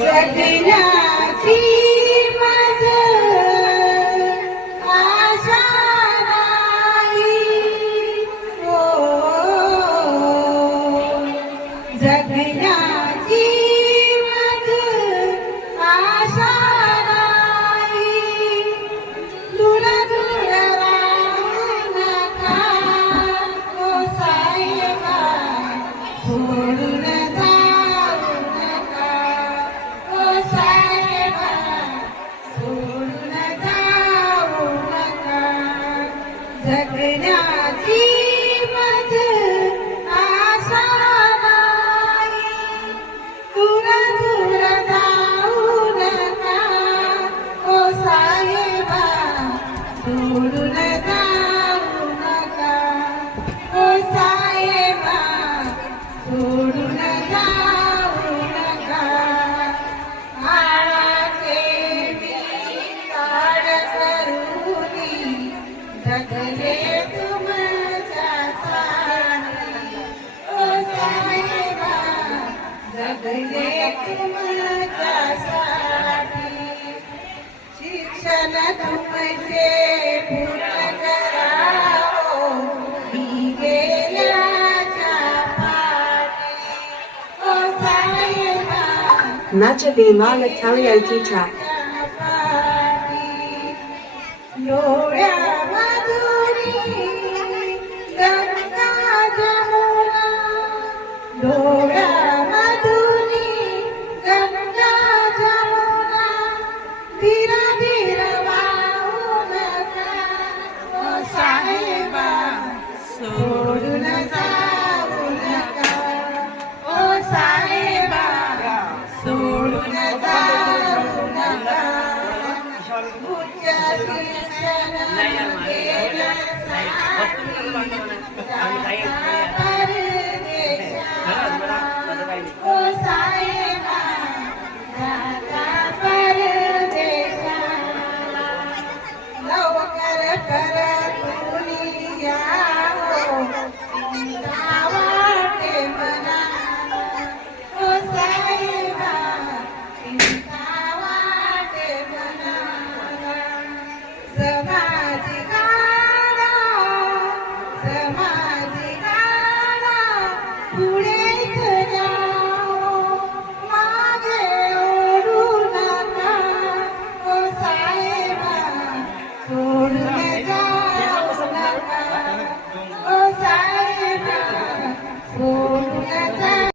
जगण्याची माझ आशा नाही हो, जगण्याची माझ आशा नाही, तुला दूर राहू नका ओ साईबा, सोडून जाऊ नका ओ साईबा, सोडून जाऊ नका, जगण्याची माझ आशा नाही, तुला दूर जाऊ नका ओ साईबा, सोडून जाऊ नका ओ साईबा, सोडून जाऊ नका, आळाचे मी काढ करूनी जगले तुमच्यासाठी ओ साईबा, जगले तुमच्यासाठी, शिक्षण तुमचे पूर्ण करावो मी गेल्याच्या पाठी ओ साईबा, Majabi Mala Karaoke Track. डोळ्या मधुरी गंगा जमुना, डोळ्या मधुरी गंगा जमुना, धीरा धीर वाहू नका ओ साईबा, सोडून जाऊ नका ओ साईबा, सोडून जाऊ नका, उच्च शिक्षण घेण्यासाठी